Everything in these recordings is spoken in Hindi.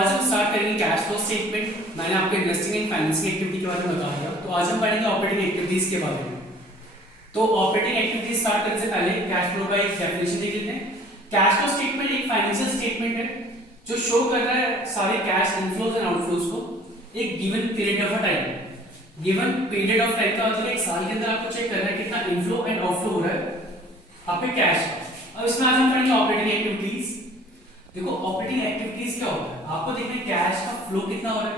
आज हम स्टार्ट करेंगे कैश फ्लो स्टेटमेंट। मैंने आपको इन्वेस्टिंग एंड फाइनेंसिंग एक्टिविटी के बारे में बता दिया, तो आज हम पढ़ेंगे ऑपरेटिंग एक्टिविटीज के बारे में। तो ऑपरेटिंग एक्टिविटीज स्टार्ट करने से पहले कैश फ्लो का एक डेफिनेशन देख लेते हैं। कैश फ्लो स्टेटमेंट एक फाइनेंशियल स्टेटमेंट है जो शो कर रहा है सारे कैश इनफ्लोज एंड आउटफ्लोज को एक given period of time. Given period of time का मतलब एक साल के अंदर आपको चेक करना है कितना इनफ्लो एंड आउटफ्लो हो रहा है आपके कैश का। अब इसमें आज हम पढ़ेंगे ऑपरेटिंग एक्टिविटीज। देखो ऑपरेटिंग एक्टिविटीज क्या होता है, आपको देखना है कैश का फ्लो कितना हो रहा है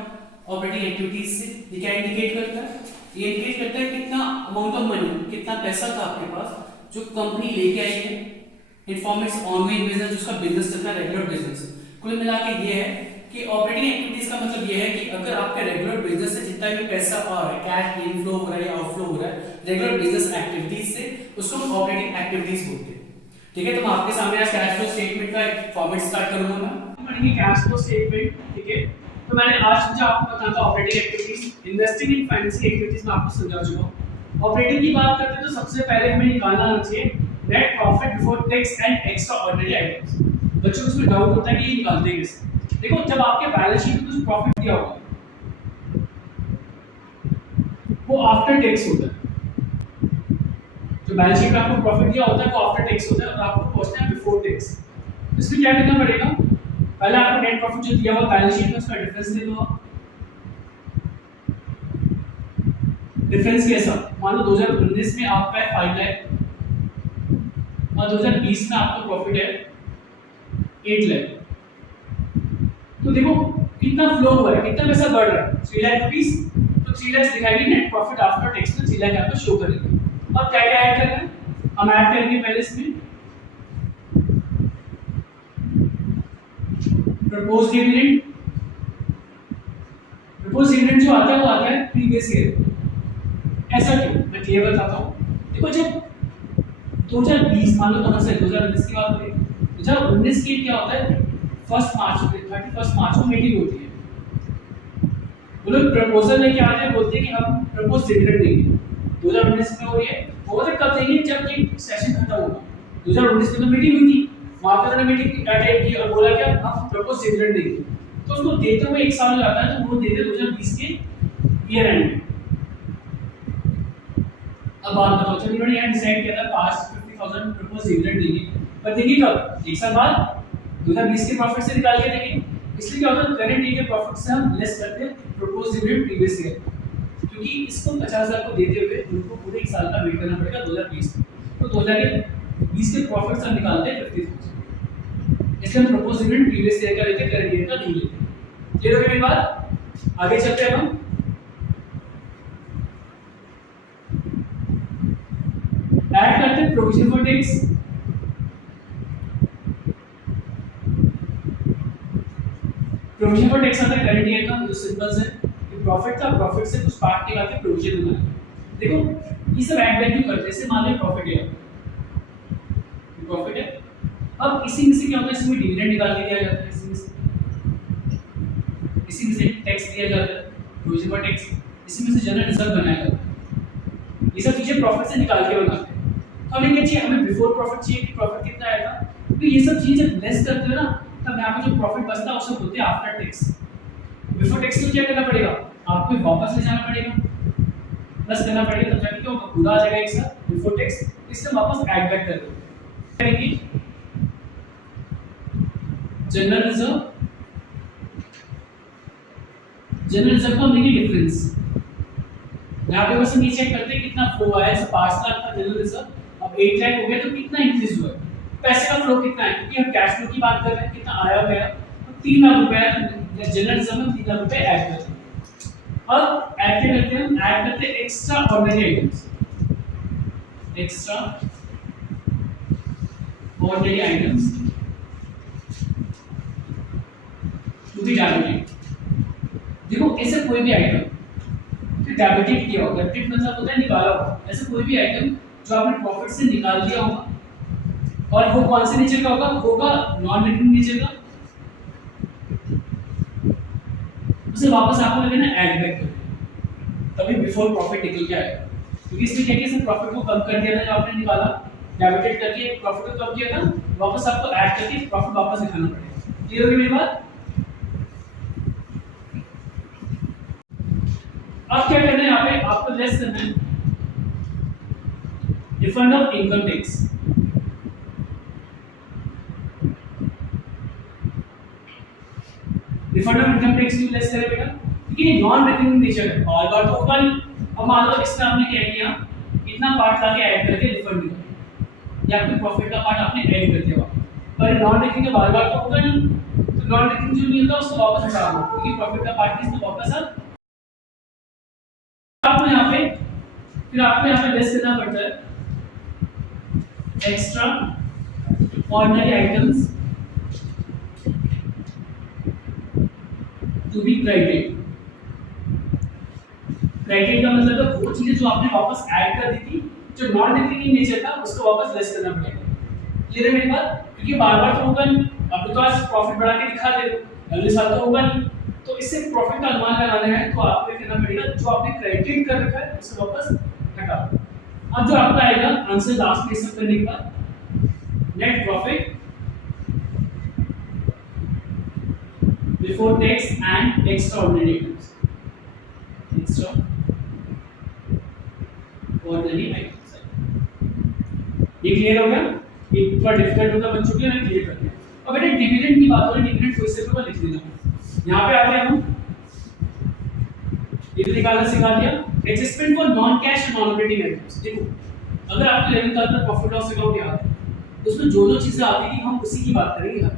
ऑपरेटिंग एक्टिविटीज से। ये क्या इंडिकेट करता है, ये इंडिकेट करता है कितना अमाउंट ऑफ मनी, कितना पैसा था आपके पास जो कंपनी लेके आई है इन्फॉर्मेट्स ऑनगोइंग बिजनेस, जिसका बिजनेस चलता है रेगुलर बिजनेस। कुल मिला के ये है कि ऑपरेटिंग एक्टिविटीज का मतलब ये है कि अगर आपके रेगुलर बिजनेस से जितना भी पैसा आ रहा है, कैश इनफ्लो हो रहा है या आउटफ्लो हो रहा है रेगुलर बिजनेस एक्टिविटीज से, उसको हम ऑपरेटिंग एक्टिविटीज बोलते हैं। ठीक है, तो मैं आपके सामने आज कैश फ्लो स्टेटमेंट का एक फॉर्मेट स्टार्ट करूंगा। मैं पढ़ेंगे कैश फ्लो स्टेटमेंट। ठीक है, तो मैंने आज जो आपको बताया था operating activities, investing in financing activities में आपको समझा चुका हूं। ऑपरेटिंग की बात करते हैं तो सबसे पहले हमें निकालना आना चाहिए net profit before tax and extra ordinary items. बच्चों को इसमें डाउट होता है कि ये निकालते हैं कैसे। देखो जब आपके बैलेंस शीट में कुछ प्रॉफिट दिया होगा वो आफ्टर टैक्स होता है। जो बैलेंस शीट में आपको प्रॉफिट दिया होता है वो आफ्टर टैक्स होता है और आपको पहुंचना है बिफोर टैक्स। इसमें क्या करना पड़ेगा, पहले आपको नेट प्रॉफिट जो दिया हुआ बैलेंस शीट में उसका डिफरेंस ले लो। डिफरेंस कैसा, मान लो 2019 में आपका है 5 लाख और 2020 में आपका प्रॉफिट है 8 लाख। तो देखो कितना फ्लो हुआ है, कितना पैसा बढ़ रहा है, 3 लाख रुपीस। तो 3 लाख दिखाएगी नेट प्रॉफिट आफ्टर टैक्स में 3 लाख आपको शो करेगी। अब क्या क्या ऐड करना है, हम ऐड करेंगे पहले इसमें प्रपोज डिविडेंड। प्रपोज डिविडेंड जो आता है वो आता है प्रीवियस ईयर। ऐसा क्यों, मैं क्लियर बताता हूं। देखो जब 2020 मान लो, 2019 की बात करें, 2019 की क्या होता है, 1 मार्च को 31 मार्च को मीटिंग होती है। वो लोग प्रपोजल लेके आते हैं, बोलते हैं कि हम प्रपोज डिविडेंड देंगे। 2019 में हो रही है, वो तो कब देंगे जब ये सेशन खत्म होगा। 2019 में तो मीटिंग हुई थी, वहां पर उन्होंने मीटिंग अटेंड की और बोला कि हम प्रपोज डिविडेंड देंगे। तो उसको देते हुए 1 साल हो जाता है, तो वो देते 2020 के ईयर एंड में। अब बात बताओ, चलो इन्होंने यहां डिसाइड किया था पास 50,000 प्रपोज डिविडेंड देंगे, पर देंगे कब, 1 साल बाद 2020 के प्रॉफिट से निकाल के देंगे। इसलिए क्या होता है, करंट ईयर के प्रॉफिट से हम लेस करते हैं प्रपोज डिविडेंड प्रीवियस ईयर, क्योंकि इसको 50,000 को देते हुए उनको पूरे 1 साल का वेट करना पड़ेगा 2020 में। तो 2020 के प्रॉफिट से हम निकालते हैं 50,000, इसलिए हम प्रपोज डिविडेंड प्रीवियस ईयर का लेते हैं, करंट ईयर का नहीं लेते। क्लियर हो गया मेरी बात, आगे चलते हैं हम। ऐड करते हैं provision for tax. Provision for tax आता है करंट ईयर का, जो सिंपल है कि प्रॉफिट था, प्रॉफिट से कुछ पार्ट निकाल के प्रोविजन बनाना। देखो ये सब ऐड वैल्यू करते हैं, जैसे मान लो प्रॉफिट है, प्रॉफिट है। अब इसी में से क्या होता है, इसमें डिविडेंड निकाल के दिया जाता है, इसी में से टैक्स दिया जाता है, प्रोविजन फॉर टैक्स, इसी में से जनरल रिजर्व बनाया जाता है। ये सब चीजें प्रॉफिट से निकाल के बनाते हैं। तो हमें क्या चाहिए, हमें बिफोर प्रॉफिट चाहिए कि प्रॉफिट कितना आएगा। तो ये सब चीजें जब लेस करते हो ना, तब यहाँ पे जो प्रॉफिट बचता है उसे बोलते हैं आफ्टर टैक्स। बिफोर टैक्स को क्या करना पड़ेगा, आपको वापस ले जाना पड़ेगा, प्लस करना पड़ेगा, तब जाके क्या होगा, पूरा आ जाएगा एक साथ बिफोर टैक्स। इससे वापस ऐड बैक कर दो, करेंगे जनरल रिजर्व। जनरल रिजर्व को हम लेंगे डिफरेंस। यहाँ पे बस हम ये चेक करते हैं कितना फ्लो आया है। 5 लाख का जनरल रिजर्व, अब 8 लाख हो गया, तो कितना इंक्रीज हुआ है, पैसे का फ्लो कितना है, क्योंकि हम कैश फ्लो की बात कर रहे हैं, कितना आया गया, तो 3 लाख रुपए जनरल रिजर्व में 3 लाख रुपए ऐड करते हैं। अब ऐड क्या करते हैं, हम ऐड करते हैं extraordinary items. Extraordinary items to be debited. देखो ऐसे कोई भी आइटम डेबिटेड किया होगा, डेबिटेड मतलब होता है निकाला होगा, ऐसे कोई भी आइटम जो आपने प्रॉफिट से निकाल दिया होगा, और वो कौन से नेचर का होगा, होगा नॉन रिकरिंग नेचर का, उसे वापस आपको लेना ऐड बैक करना, तभी बिफोर प्रॉफिट निकल के आएगा। क्योंकि इसमें क्या किया, प्रॉफिट को कम कर दिया था जो आपने निकाला, डेबिटेड करके प्रॉफिट को कम किया था, वापस आपको ऐड करके प्रॉफिट वापस दिखाना पड़ेगा। क्लियर हो गई मेरी बात। अब क्या करना है, यहाँ पे आपको लेस करना है refund of income tax. Refund of income tax भी लेस करें बेटा, क्योंकि ये नॉन रिकरिंग नेचर है, बार बार तो होगा नहीं। अब मान लो इसमें आपने क्या किया, इतना पार्ट लाके ऐड करके रिफंड दिया, या फिर प्रॉफिट का पार्ट आपने ऐड कर दिया, पर नॉन रिकरिंग के बार बार तो होगा नहीं, तो नॉन रिकरिंग जो नहीं होता उसको वापस हटा दो, क्योंकि प्रॉफिट का पार्ट इसमें वापस आ। आपको यहाँ पे फिर आपको यहाँ पे लेस करना पड़ता है extraordinary items to be credited. Credited का मतलब है वो चीजें जो आपने वापस ऐड कर दी थी, जो नॉन रिकरिंग नेचर था, उसको वापस लेस करना पड़ेगा। क्लियर है मेरी बात? क्योंकि बार बार तो होगा नहीं, अब तो आज प्रॉफिट बढ़ा के दिखा दे, अगले साल तो होगा नहीं, तो इससे प्रॉफिट का अनुमान लगाना है, तो आपको करना पड़ेगा जो आपने क्रेडिट कर रखा है उसे वापस हटा दो। अब जो आपका आएगा आंसर लास्ट में सब करने के बाद net profit before tax and extraordinary items. Extraordinary items, ये क्लियर हो गया? ये थोड़ा डिफिकल्ट होगा बच्चों के लिए, क्लियर कर दिया। अब बेटा डिविडेंड की बात हो रही है, डिविडेंड को इससे ऊपर लिख देना। यहाँ पे आते हैं हम, ये निकालना सिखा दिया। एडजस्टमेंट फॉर नॉन कैश और नॉन ऑपरेटिंग आइटम्स। देखो अगर आपके 11th क्लास में प्रॉफिट लॉस अकाउंट याद है, तो उसमें जो जो चीजें आती है हम उसी की बात करेंगे यहाँ,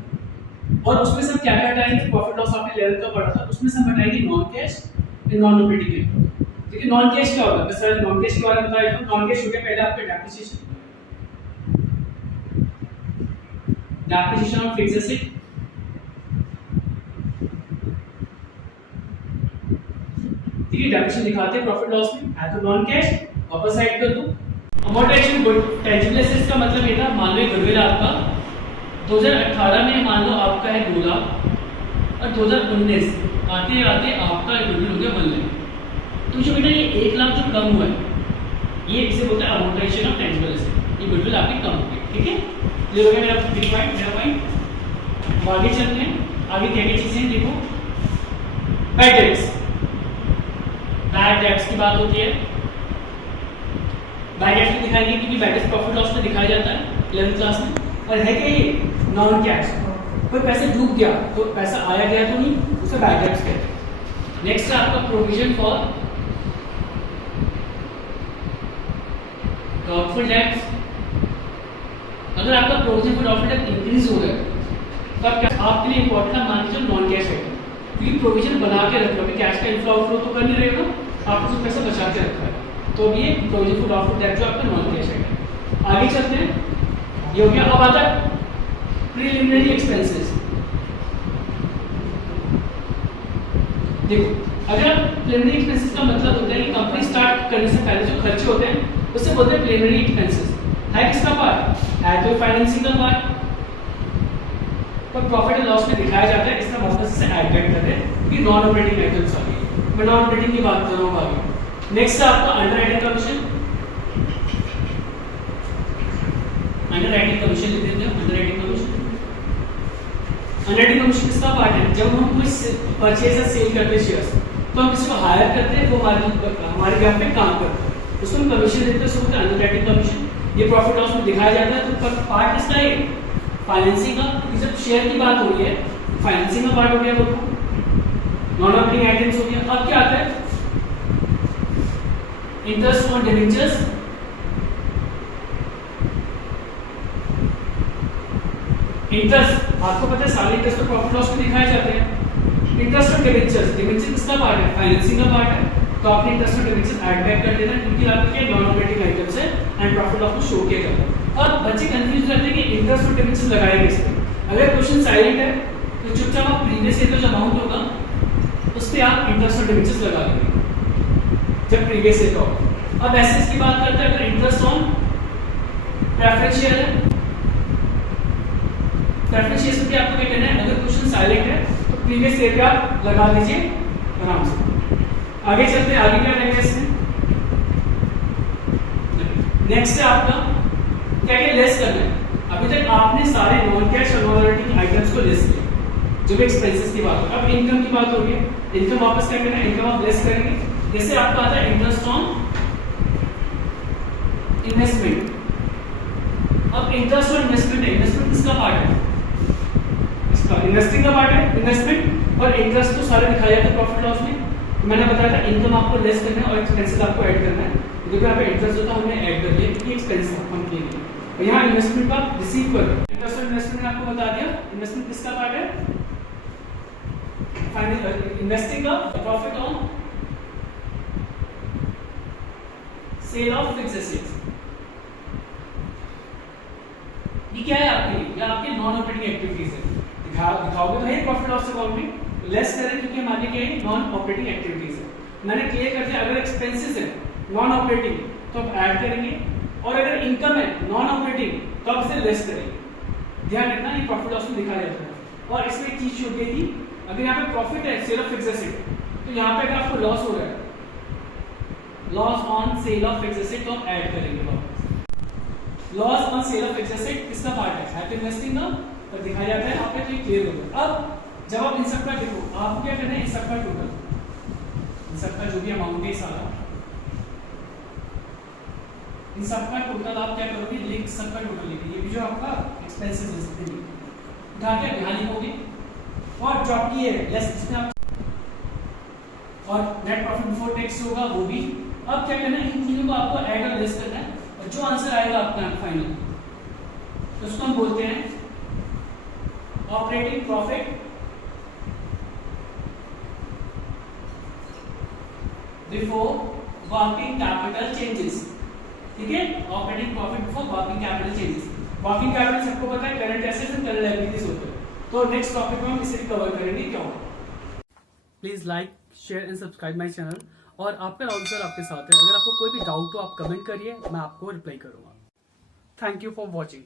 और उसमें से हम क्या क्या हटाएंगे। प्रॉफिट लॉस आपने 11th का पढ़ा था, उसमें से हम हटाएंगे नॉन कैश और नॉन ऑपरेटिंग आइटम। देखिए नॉन कैश क्या होगा, मैं सर नॉन कैश के बारे में बताया हूं। नॉन कैश हो गया पहले आपका डेप्रिसिएशन ऑफ फिक्स्ड एसेट, ठीक है, डेप्रिसिएशन दिखाते हैं प्रॉफिट लॉस में, है तो नॉन कैश, वापस साइड कर दो। अमोर्टाइजेशन टेंजिबल एसेट्स का मतलब ये था, मान लो गुडविल आपका 2018 में मान लो आपका है 2 लाख, और 2019 आते आते आपका गुडविल हो गया 1 लाख। तो जो बेटा ये 1 लाख जो कम हुआ है, ये इसे बोलते हैं अमोर्टाइजेशन ऑफ टेंजिबल एसेट, ये गुडविल आपकी कम हो गई। ठीक है, क्लियर हो गया मेरा पॉइंट? मेरा पॉइंट आगे चलते हैं। आगे क्या क्या चीजें देखो, बैड डेट्स। बैड डेट्स की बात होती है, बैड डेट्स में दिखाएंगे क्योंकि बैड डेट्स प्रॉफिट लॉस में दिखाया जाता है 11th क्लास में। और है क्या ये नॉन कैश, कोई पैसे डूब गया तो पैसा आया गया तो नहीं, उसे बैड डेट्स कहते हैं। नेक्स्ट है आपका प्रोविजन फॉर डाउटफुल डेट्स। अगर आपका provision for doubtful debt increase हो गया तो आपके लिए इंपॉर्टेंट है, मान लीजिए नॉन कैश है, क्योंकि प्रोविजन बना के रखना, अभी कैश का इनफ्लो आउटफ्लो तो कर नहीं रहेगा, आपको कुछ पैसा बचा के रखा है, तो ये प्रोविजन फॉर डाउटफुल डेट जो आपका नॉन कैश है। आगे चलते हैं, ये हो गया। अब आता है प्रीलिमिनरी एक्सपेंसेस। देखो अगर प्रीलिमिनरी एक्सपेंसेस का मतलब होता है कि कंपनी स्टार्ट करने से पहले जो खर्चे होते हैं उससे बोलते हैं प्रीलिमिनरी एक्सपेंसेस। है किसका पार्ट? है तो फाइनेंसिंग का पार्ट, पर प्रॉफिट एंड लॉस में दिखाया जाता है, इसका मतलब से ऐड कर रहे हैं कि नॉन ऑपरेटिंग आइटम्स आ गई। मैं नॉन ऑपरेटिंग की बात कर रहा हूं आगे। नेक्स्ट है आपका अंडरराइटिंग कमीशन। अंडरराइटिंग कमीशन लिख देते हैं, अंडरराइटिंग कमीशन। अंडरराइटिंग कमीशन किसका पार्ट है? जब हम कोई परचेज या सेल करते हैं शेयर्स, तो हम किसी को हायर करते हैं, वो हमारे बेhalf पे काम करता है, उसको हम कमीशन देते हैं, उसको बोलते हैं अंडरराइटिंग कमीशन। ये प्रॉफिट लॉस में दिखाया जाता है, तो पार्ट किसका है? फाइनेंसिंग का, क्योंकि जब शेयर की बात हो रही है फाइनेंसिंग का पार्ट हो गया, वो नॉन ऑपरेटिंग आइटम्स हो गया। अब क्या आता है? Interest on debentures. इंटरेस्ट आपको पता है सारे इंटरेस्ट तो प्रॉफिट लॉस में दिखाए जाते हैं। इंटरेस्ट ऑन डिबेंचर्स, डिबेंचर किसका पार्ट है? फाइनेंसिंग का पार्ट है, तो आपने interest on debentures add back कर देना, क्योंकि आपके नॉन ऑपरेटिंग आइटम्स है एंड प्रॉफिट लॉस को शो किया जाता है। और बच्चे कंफ्यूज रहते हैं कि इंटरेस्ट ऑन डिबेंचर्स लगाए कैसे। अगर क्वेश्चन साइलेंट है तो चुपचाप आप प्रीवियस ईयर का जो अमाउंट होगा उस पे आप इंटरेस्ट ऑन डिबेंचर्स लगा देंगे जब प्रीवियस ईयर का होगा। अब ऐसे इसकी बात करते हैं, अगर इंटरेस्ट ऑन प्रेफरेंस शेयर है, प्रेफरेंस शेयर में आपको क्या करना है? अगर क्वेश्चन साइलेंट है तो प्रीवियस ईयर पे आप लगा दीजिए आराम से। आगे चलते हैं, आगे क्या रहेगा इसमें? नेक्स्ट है आपका क्या क्या लेस करना है। अभी तक आपने सारे नॉन कैश और नॉन ऑपरेटिंग आइटम्स को लेस किया, जो भी एक्सपेंसेस की बात हो। अब इनकम की बात हो रही है, इनकम वापस क्या करना है? इनकम आप लेस करेंगे, जैसे आपका आता है इंटरेस्ट ऑन इन्वेस्टमेंट। अब इंटरेस्ट ऑन इन्वेस्टमेंट है, इन्वेस्टमेंट किसका पार्ट है? इसका इन्वेस्टिंग का पार्ट है, इन्वेस्टमेंट और इंटरेस्ट तो सारे दिखाया जाता है प्रॉफिट लॉस में। मैंने बताया था इनकम आपको लेस करना है और एक्सपेंसेस आपको ऐड करना है। देखो यहाँ पे इंटरेस्ट होता है हमने ऐड कर दिया क्योंकि एक्सपेंस हम किए और यहाँ इन्वेस्टमेंट का रिसीव कर इंटरेस्ट और इन्वेस्टमेंट ने आपको बता दिया। इन्वेस्टमेंट किसका पार्ट है? फाइनल इन्वेस्टिंग का profit on sale of fixed assets. ये क्या है आपके लिए? ये आपके नॉन ऑपरेटिंग एक्टिविटीज है। दिखाओगे तो है प्रॉफिट लॉस अकाउंट में, लेस करें क्योंकि हमारे क्या है नॉन ऑपरेटिंग एक्टिविटीज है। मैंने क्लियर कर दिया अगर एक्सपेंसेस है नॉन ऑपरेटिंग तो आप ऐड करेंगे और अगर इनकम है नॉन ऑपरेटिंग तो आप इसे लेस करेंगे। ध्यान रखना ये प्रॉफिट लॉस में दिखाया जाता है। और इसमें एक चीज छूट गई थी, अगर यहाँ पे प्रॉफिट है सेल ऑफ फिक्स्ड एसेट तो यहाँ पे अगर आपको लॉस हो रहा है loss on sale of fixed asset तो आप ऐड करेंगे वापस। Loss on sale of fixed asset किसका पार्ट है? हैव इन्वेस्टिंग का तो दिखाया जाता है आपके, तो ये क्लियर होगा। अब जब आप इन सब का देखो आपको क्या करना है, इन सब का टोटल, इन सब का जो भी अमाउंट है सारा, इन सब का टोटल आप क्या करोगे, लिख सब का टोटल लिखिए। ये भी जो आपका एक्सपेंसेस है जितने भी उठा के यहाँ लिखोगे और जो आपकी है लेस इसमें आप और नेट प्रॉफिट बिफोर टैक्स होगा वो भी। अब क्या करना है, इन तीनों को आपको ऐड और लेस करना है और जो आंसर आएगा आपका फाइनल तो उसको हम बोलते हैं operating profit before working capital changes. ठीक है, operating profit before working capital changes. Working capital सबको पता है current assets and current liabilities होते हैं। तो नेक्स्ट टॉपिक में हम इसे कवर करेंगे क्यों। Please like share and subscribe my channel. और आपका आंसर आपके साथ है, अगर आपको कोई भी डाउट हो आप कमेंट करिए, मैं आपको रिप्लाई करूंगा। Thank you for watching.